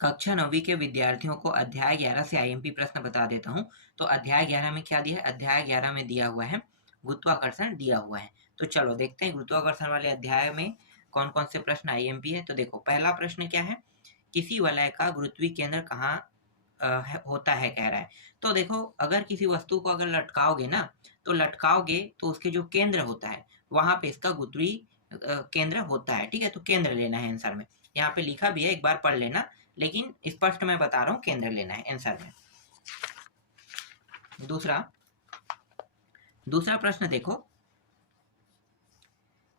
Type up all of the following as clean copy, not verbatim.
कक्षा 9वीं के विद्यार्थियों को अध्याय 11 से आईएमपी प्रश्न बता देता हूँ। तो अध्याय 11 में क्या दिया है? अध्याय 11 में दिया हुआ है गुरुत्वाकर्षण दिया हुआ है। तो चलो देखते हैं गुरुत्वाकर्षण वाले अध्याय में कौन-कौन से प्रश्न आईएमपी है। तो देखो पहला प्रश्न क्या है? किसी वलय का गुरुत्वीय केंद्र कहाँ होता है कह रहा है। तो देखो अगर किसी वस्तु को अगर लटकाओगे ना, तो लटकाओगे तो उसके जो केंद्र होता है, वहाँ पे इसका गुरुत्वीय केंद्र होता है, ठीक है? तो केंद्र लेना है आंसर में। यहाँ पे लिखा भी है, एक बार पढ़ लेना, लेकिन स्पष्ट मैं बता रहा हूँ, केंद्र लेना है आंसर में। दूसरा प्रश्न देखो,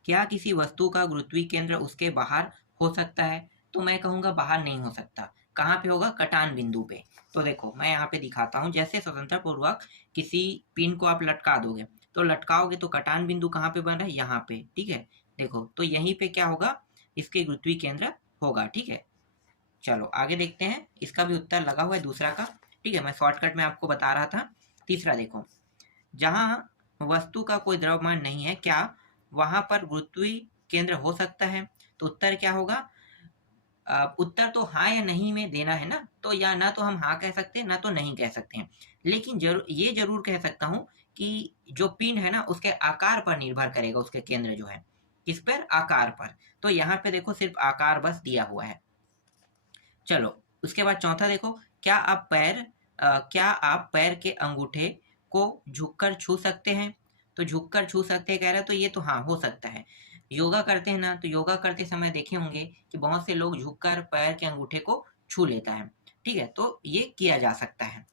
क्या किसी वस्तु का गुरुत्वीय केंद्र उसके बाहर हो सकता है? तो मैं कहूँगा बाहर नहीं हो सकता। कहाँ पे होगा? कटान बिंदु पे। तो देखो मैं यहाँ पे दिखाता हूँ, जैसे स्वतंत्र पूर्वक किसी पिन को आप लटका दोगे, तो लटकाओगे तो कटान बिंदु कहाँ पे बन रहा है? यहाँ पे, ठीक है? देखो तो यहीं पे क्या होगा? इसके गुरुत्वीय केंद्र होगा, ठीक है? चलो आगे देखते हैं, इसका भी उत्तर लगा हुआ है दूसरा का, ठीक है? मैं शॉर्टकट में आपको बता रहा था। तीसरा देखो, जहाँ वस्तु का कोई द्रव्यमान नहीं है, क्या वहां पर गुरुत्वीय केंद्र हो सकता है? तो उत्तर क्या होगा? उत्तर तो हाँ या नहीं में देना है ना, तो या ना तो हम हाँ कह सकते हैं, ना तो नहीं कह सकते हैं। लेकिन ये जरूर कह सकता हूँ कि जो पिंड है ना, उसके आकार पर निर्भर करेगा उसके केंद्र जो है। किस पर? आकार पर। तो यहाँ पे देखो सिर्फ आकार बस दिया हुआ है। चलो उसके बाद चौथा देखो, क्या आप पैर के अंगूठे को झुककर छू सकते हैं? तो झुककर छू सकते हैं कह रहा है, तो ये तो हाँ हो सकता है। योगा करते हैं ना, तो योगा करते समय देखे होंगे कि बहुत से लोग झुककर पैर के अंगूठे को छू लेता है, ठीक है? तो ये किया जा सकता है।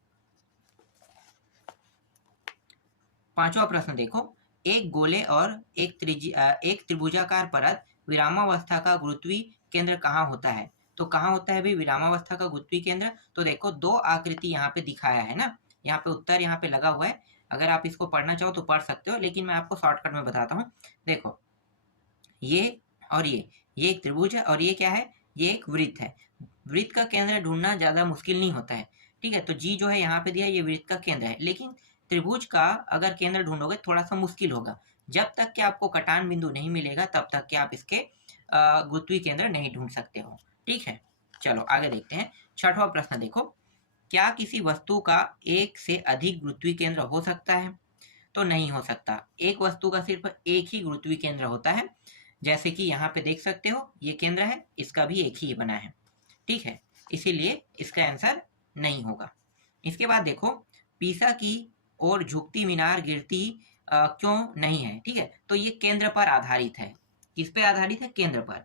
पांचवा प्रश्न देखो, एक गोले और एक त्रिभुजाकार परत विरामावस्था का गुरुत्वीय केंद्र कहाँ होता है? तो कहाँ होता है भाई विरामावस्था का गुरुत्वीय केंद्र? तो देखो दो आकृति यहाँ पे दिखाया है ना, यहाँ पे उत्तर यहाँ पे लगा हुआ है। अगर आप इसको पढ़ना चाहो तो पढ़ सकते हो, लेकिन मैं आपको शॉर्टकट में बताता हूँ। देखो ये और ये एक त्रिभुज है, और ये क्या है? ये एक वृत्त है। वृत्त का केंद्र ढूंढना ज्यादा मुश्किल नहीं होता है, ठीक है? तो जी जो है यहाँ पे दिया, ये वृत्त का केंद्र है। लेकिन त्रिभुज का अगर केंद्र ढूंढोगे थोड़ा सा मुश्किल होगा। जब तक कि आपको कटान बिंदु नहीं मिलेगा, तब तक कि आप इसके गुरुत्वीय केंद्र नहीं ढूंढ सकते हो, ठीक है? चलो आगे देखते हैं। छठवां प्रश्न देखो, क्या किसी वस्तु का एक से अधिक गुरुत्वीय केंद्र हो सकता है? तो नहीं हो सकता। एक वस्तु का सिर्फ एक ही गुरुत्वीय केंद्र होता है। जैसे कि यहाँ पे देख सकते हो, ये केंद्र है, इसका भी एक ही बना है, ठीक है? इसीलिए इसका आंसर नहीं होगा। इसके बाद देखो, पीसा की ओर झुकती मीनार गिरती क्यों नहीं है? ठीक है, तो ये केंद्र पर आधारित है। किस पे आधारित है? केंद्र पर।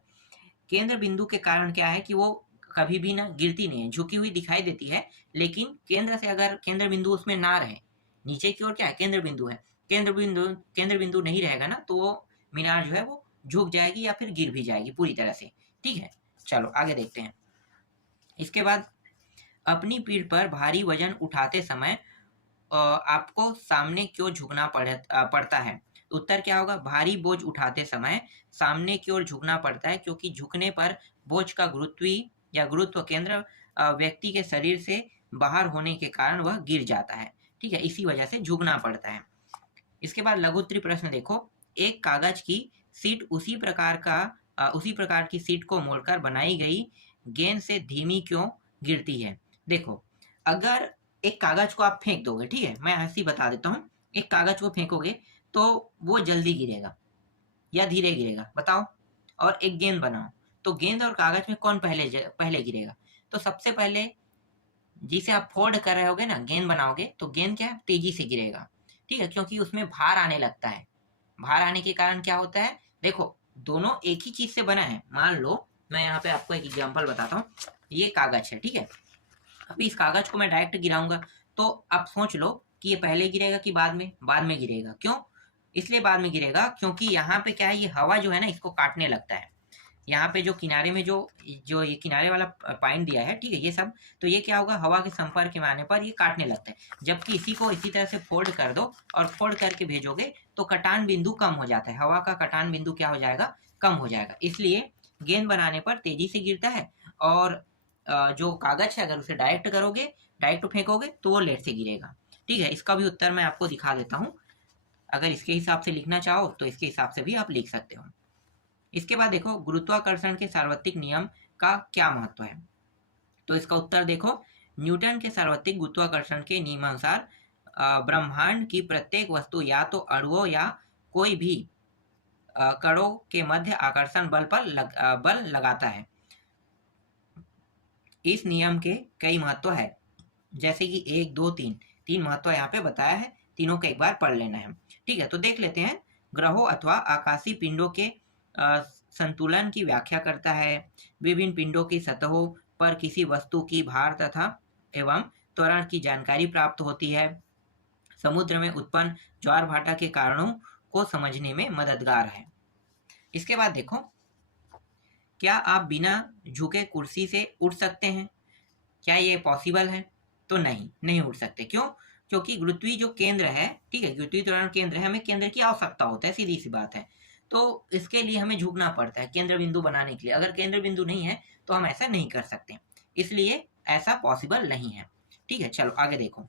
केंद्र बिंदु के कारण क्या है कि वो कभी भी ना गिरती नहीं है, झुकी हुई दिखाई देती है, लेकिन केंद्र से अगर केंद्र बिंदु उसमें ना रहे, नीचे की ओर क्या है? केंद्र बिंदु है। केंद्र बिंदु नहीं रहेगा ना, तो वो मीनार जो है वो झुक जाएगी या फिर गिर भी जाएगी पूरी तरह से, ठीक है? चलो आगे देखते हैं। इसके बाद, अपनी पीठ पर भारी वजन उठाते समय आपको सामने क्यों झुकना पड़ता है? उत्तर क्या होगा? भारी बोझ उठाते समय सामने की ओर झुकना पड़ता है, क्योंकि झुकने पर बोझ का गुरुत्वीय या गुरुत्व केंद्र व्यक्ति के शरीर से बाहर होने के कारण वह गिर जाता है, ठीक है? इसी वजह से झुकना पड़ता है। इसके बाद लघुत्तरी प्रश्न देखो, एक कागज की सीट उसी प्रकार की सीट को मोड़कर बनाई गई गेंद से धीमी क्यों गिरती है? देखो, अगर एक कागज को आप फेंक दोगे, ठीक है? मैं ऐसे ही बता देता हूँ, एक कागज को फेंकोगे तो वो जल्दी गिरेगा या धीरे गिरेगा, बताओ? और एक गेंद बनाओ, तो गेंद और कागज में कौन पहले गिरेगा? तो सबसे पहले जिसे आप फोल्ड कर रहे होगे ना, गेंद बनाओगे, तो गेंद क्या है? तेजी से गिरेगा, ठीक है? क्योंकि उसमें भार आने लगता है। भार आने के कारण क्या होता है? देखो, दोनों एक ही चीज से बना है। मान लो मैं यहाँ पे आपको एक एग्जांपल बताता हूँ। ये कागज है, ठीक है? अभी इस कागज को मैं डायरेक्ट गिराऊंगा, तो आप सोच लो कि ये पहले गिरेगा कि बाद में? बाद में गिरेगा। क्यों? इसलिए बाद में गिरेगा क्योंकि यहाँ पे क्या है, ये हवा जो है ना, इसको काटने लगता है। यहाँ पे जो किनारे में जो जो ये किनारे वाला पॉइंट दिया है, ठीक है? ये सब, तो ये क्या होगा? हवा के संपर्क में आने पर ये काटने लगता है। जबकि इसी को इसी तरह से फोल्ड कर दो और फोल्ड करके भेजोगे, तो कटान बिंदु कम हो जाता है। हवा का कटान बिंदु क्या हो जाएगा? कम हो जाएगा। इसलिए गेंद बनाने पर तेजी से गिरता है, और जो कागज है अगर उसे डायरेक्ट करोगे, डायरेक्ट फेंकोगे, तो वो लेट से गिरेगा, ठीक है? इसका भी उत्तर मैं आपको दिखा देता हूँ। अगर इसके हिसाब से लिखना चाहो तो इसके हिसाब से भी आप लिख सकते हो। इसके बाद देखो, गुरुत्वाकर्षण के सार्वत्रिक नियम का क्या महत्व है? तो इसका उत्तर देखो, न्यूटन के सार्वत्रिक गुरुत्वाकर्षण के नियमानुसार ब्रह्मांड की प्रत्येक वस्तु या तो अणुओं या कोई भी कणों के मध्य आकर्षण बल पर बल लगाता है। इस नियम के कई महत्व है, जैसे कि 1, 2, 3 महत्व यहाँ पे बताया है, तीनों को एक बार पढ़ लेना है। ठीक है, तो देख लेते हैं। ग्रहों अथवा आकाशीय पिंडों के संतुलन की व्याख्या करता है। विभिन्न पिंडों की सतहों पर किसी वस्तु की भार तथा एवं त्वरण की जानकारी प्राप्त होती है। समुद्र में उत्पन्न ज्वार भाटा के कारणों को समझने में मददगार है। इसके बाद देखो, क्या आप बिना झुके कुर्सी से उठ सकते हैं? क्या ये पॉसिबल है? तो नहीं उठ सकते। क्यों? क्योंकि गुरुत्वीय जो केंद्र है, ठीक है, गुरुत्वीय त्वरण केंद्र है, हमें केंद्र की आवश्यकता होता है, सीधी सी बात है। तो इसके लिए हमें झुकना पड़ता है केंद्र बिंदु बनाने के लिए। अगर केंद्र बिंदु नहीं है तो हम ऐसा नहीं कर सकते, इसलिए ऐसा पॉसिबल नहीं है। ठीक है, चलो आगे देखो।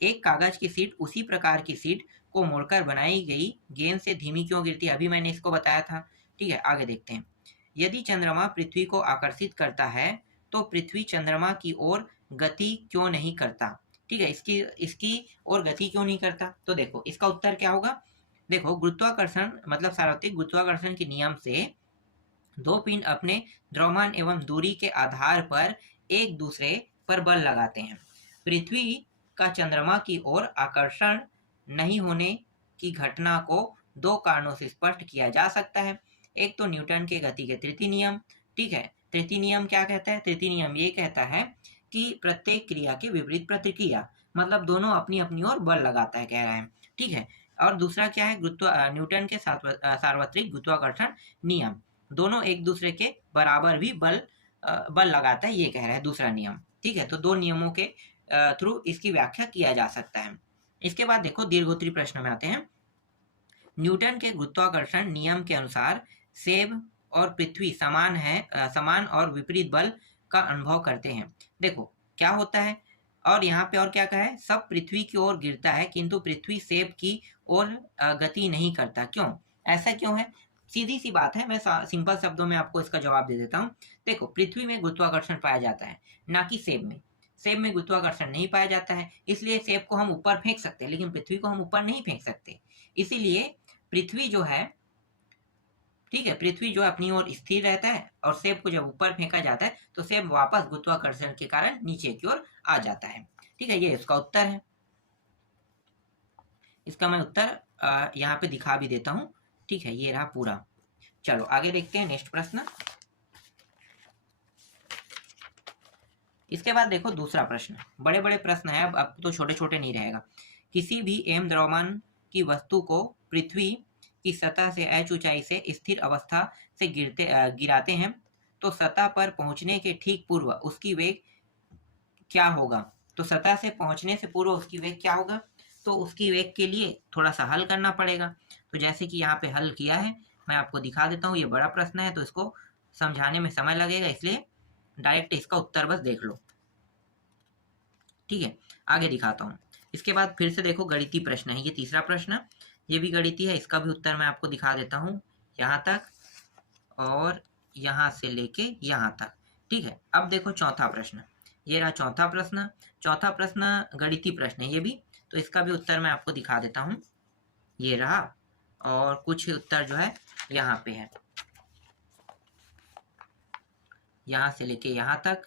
एक कागज की सीट उसी प्रकार की सीट को मोड़कर बनाई गई गेंद से धीमी क्यों गिरती है? अभी मैंने इसको बताया था। ठीक है, आगे देखते हैं। यदि चंद्रमा पृथ्वी को आकर्षित करता है तो पृथ्वी चंद्रमा की ओर गति क्यों नहीं करता? ठीक है, इसकी ओर गति क्यों नहीं करता? तो देखो इसका उत्तर क्या होगा। देखो, गुरुत्वाकर्षण मतलब सार्वत्रिक गुरुत्वाकर्षण के नियम से दो पिंड अपने द्रव्यमान एवं दूरी के आधार पर एक दूसरे पर बल लगाते हैं। पृथ्वी का चंद्रमा की ओर आकर्षण नहीं होने की घटना को दो कारणों से स्पष्ट किया जा सकता है। एक तो न्यूटन के गति के तृतीय नियम। ठीक है, तृतीय नियम क्या कहता है? तृतीय नियम ये कहता है कि प्रत्येक क्रिया के विपरीत प्रतिक्रिया, मतलब दोनों अपनी अपनी ओर बल लगाता है, कह रहा है। ठीक है, और दूसरा क्या है? न्यूटन के सार्वत्रिक गुरुत्वाकर्षण नियम, दोनों एक दूसरे के बराबर भी बल लगाता है, ये कह रहा है दूसरा नियम। ठीक है, तो दो नियमों के थ्रू इसकी व्याख्या किया जा सकता है। इसके बाद देखो, दीर्घोत्तरी प्रश्न में आते हैं। न्यूटन के गुरुत्वाकर्षण नियम के अनुसार सेब और पृथ्वी समान और विपरीत बल का अनुभव करते हैं। देखो क्या होता है, और यहाँ पे और क्या कहा है? सब पृथ्वी की ओर गिरता है किंतु पृथ्वी सेब की ओर गति नहीं करता। क्यों? ऐसा क्यों है? सीधी सी बात है, मैं सिंपल शब्दों में आपको इसका जवाब दे देता हूँ। देखो, पृथ्वी में गुरुत्वाकर्षण पाया जाता है, ना कि सेब में। सेब में गुरुत्वाकर्षण नहीं पाया जाता है, इसलिए सेब को हम ऊपर फेंक सकते हैं, लेकिन पृथ्वी को हम ऊपर नहीं फेंक सकते। इसीलिए पृथ्वी जो है, ठीक है, पृथ्वी जो अपनी ओर स्थिर रहता है, और सेब को जब ऊपर फेंका जाता है तो सेब वापस गुरुत्वाकर्षण के कारण नीचे की ओर आ जाता है। ठीक है, ये इसका उत्तर है। इसका मैं उत्तर यहाँ पे दिखा भी देता हूँ। ठीक है, ये रहा पूरा। चलो आगे देखते हैं नेक्स्ट प्रश्न। इसके बाद देखो दूसरा प्रश्न, बड़े बड़े प्रश्न है, अब तो छोटे छोटे नहीं रहेगा। किसी भी एम द्रव्यमान की वस्तु को पृथ्वी की सतह से h ऊंचाई से स्थिर अवस्था से गिराते हैं तो सतह पर पहुंचने के ठीक पूर्व उसकी वेग क्या होगा? तो सतह से पहुंचने से पूर्व उसकी वेग क्या होगा? तो उसकी वेग के लिए थोड़ा सा हल करना पड़ेगा। तो जैसे कि यहाँ पे हल किया है, मैं आपको दिखा देता हूँ। ये बड़ा प्रश्न है तो इसको समझाने में समय लगेगा, इसलिए डायरेक्ट इसका उत्तर बस देख लो। ठीक है, आगे दिखाता हूँ। इसके बाद फिर से देखो, गणितीय प्रश्न है, ये तीसरा प्रश्न, ये भी गणितीय है। इसका भी उत्तर मैं आपको दिखा देता हूँ, यहाँ तक और यहाँ से लेके यहाँ तक। ठीक है, अब देखो चौथा प्रश्न, ये रहा चौथा प्रश्न। चौथा प्रश्न गणितीय प्रश्न है ये भी, तो इसका भी उत्तर मैं आपको दिखा देता हूँ, ये रहा। और कुछ उत्तर जो है यहाँ पे है, यहाँ से लेके यहाँ तक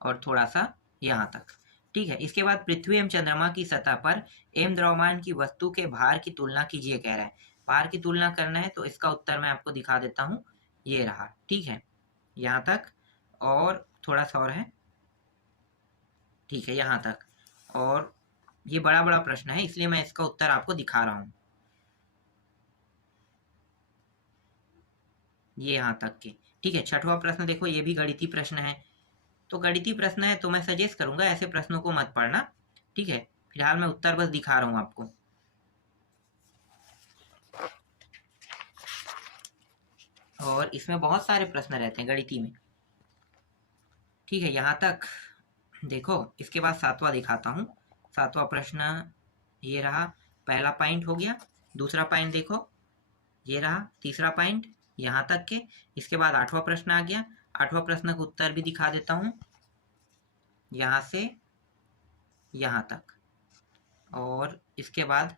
और थोड़ा सा यहाँ तक। ठीक है, इसके बाद पृथ्वी एवं चंद्रमा की सतह पर एम द्रव्यमान की वस्तु के भार की तुलना कीजिए, कह रहा है। भार की तुलना करना है, तो इसका उत्तर मैं आपको दिखा देता हूँ, ये रहा। ठीक है, यहाँ तक और थोड़ा सा और है। ठीक है, यहाँ तक, और ये बड़ा बड़ा प्रश्न है, इसलिए मैं इसका उत्तर आपको दिखा रहा हूँ, ये यहाँ तक के। ठीक है, छठवां प्रश्न देखो, ये भी गणितीय प्रश्न है। तो गणितीय प्रश्न है तो मैं सजेस्ट करूंगा ऐसे प्रश्नों को मत पढ़ना। ठीक है, फिलहाल मैं उत्तर बस दिखा रहा हूं आपको। और इसमें बहुत सारे प्रश्न रहते हैं गणितीय में। ठीक है, यहाँ तक देखो। इसके बाद सातवां दिखाता हूँ। सातवां प्रश्न ये रहा, पहला पॉइंट हो गया। दूसरा पॉइंट देखो, ये रहा तीसरा पॉइंट, यहाँ तक के। इसके बाद आठवां प्रश्न आ गया। आठवां प्रश्न का उत्तर भी दिखा देता हूँ, यहाँ से यहाँ तक। और इसके बाद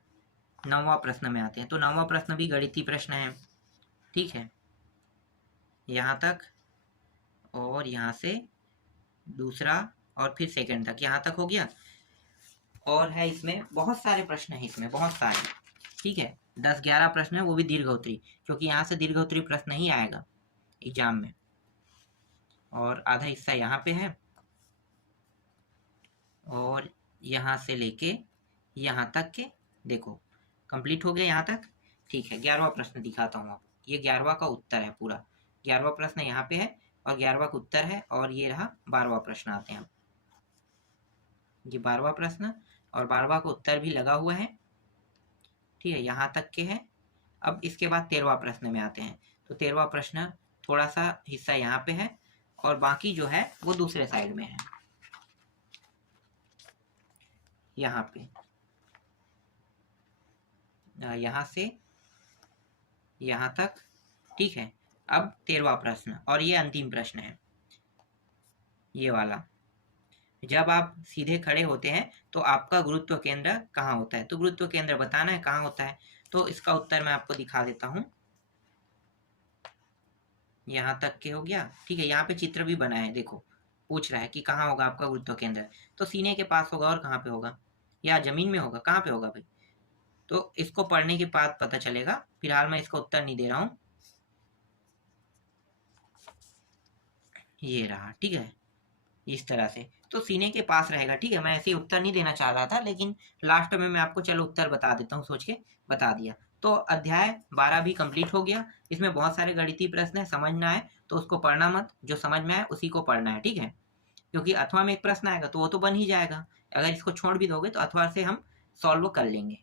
9वां प्रश्न में आते हैं। तो 9वां प्रश्न भी गणितीय प्रश्न है, ठीक है। यहाँ तक और यहाँ से दूसरा और फिर सेकंड तक, यहाँ तक हो गया। और है इसमें बहुत सारे प्रश्न हैं, इसमें बहुत सारे, ठीक है। 10-11 प्रश्न है, वो भी दीर्घोत्तरी, क्योंकि यहाँ से दीर्घोत्तरी प्रश्न ही आएगा एग्जाम में। और आधा हिस्सा यहाँ पे है, और यहाँ से लेके यहाँ तक के देखो कंप्लीट हो गया यहाँ तक, ठीक है। 11वां प्रश्न दिखाता हूँ आपको, ये 11वां का उत्तर है पूरा। 11वां प्रश्न यहाँ पे है और 11वां का उत्तर है, और ये रहा 12वां प्रश्न। आते हैं ये 12वां प्रश्न, और 12वां का उत्तर भी लगा हुआ है, ठीक है, यहाँ तक के है। अब इसके बाद 13वां प्रश्न में आते हैं। तो 13वां प्रश्न थोड़ा सा हिस्सा यहाँ पे है, और बाकी जो है वो दूसरे साइड में है, यहाँ पे, यहाँ से यहाँ तक, ठीक है। अब 13वां प्रश्न, और ये अंतिम प्रश्न है, ये वाला। जब आप सीधे खड़े होते हैं तो आपका गुरुत्व केंद्र कहाँ होता है? तो गुरुत्व केंद्र बताना है कहाँ होता है। तो इसका उत्तर मैं आपको दिखा देता हूँ। यहाँ तक के हो गया, ठीक है। यहाँ पे चित्र भी बना है, देखो पूछ रहा है कि कहाँ होगा आपका गुरुत्व केंद्र। तो सीने के पास होगा, और कहाँ पे होगा? या जमीन में होगा? कहाँ पे होगा भाई? तो इसको पढ़ने के बाद पता चलेगा, फिलहाल मैं इसका उत्तर नहीं दे रहा हूँ। ये रहा, ठीक है, इस तरह से। तो सीने के पास रहेगा, ठीक है। मैं ऐसे उत्तर नहीं देना चाह रहा था, लेकिन लास्ट में मैं आपको चलो उत्तर बता देता हूँ, सोच के बता दिया। तो अध्याय 12 भी कंप्लीट हो गया। इसमें बहुत सारे गणितीय प्रश्न है, समझना है तो उसको पढ़ना मत, जो समझ में आए उसी को पढ़ना है, ठीक है। क्योंकि अथवा में एक प्रश्न आएगा तो वो तो बन ही जाएगा, अगर इसको छोड़ भी दोगे तो अथवा से हम सॉल्व कर लेंगे।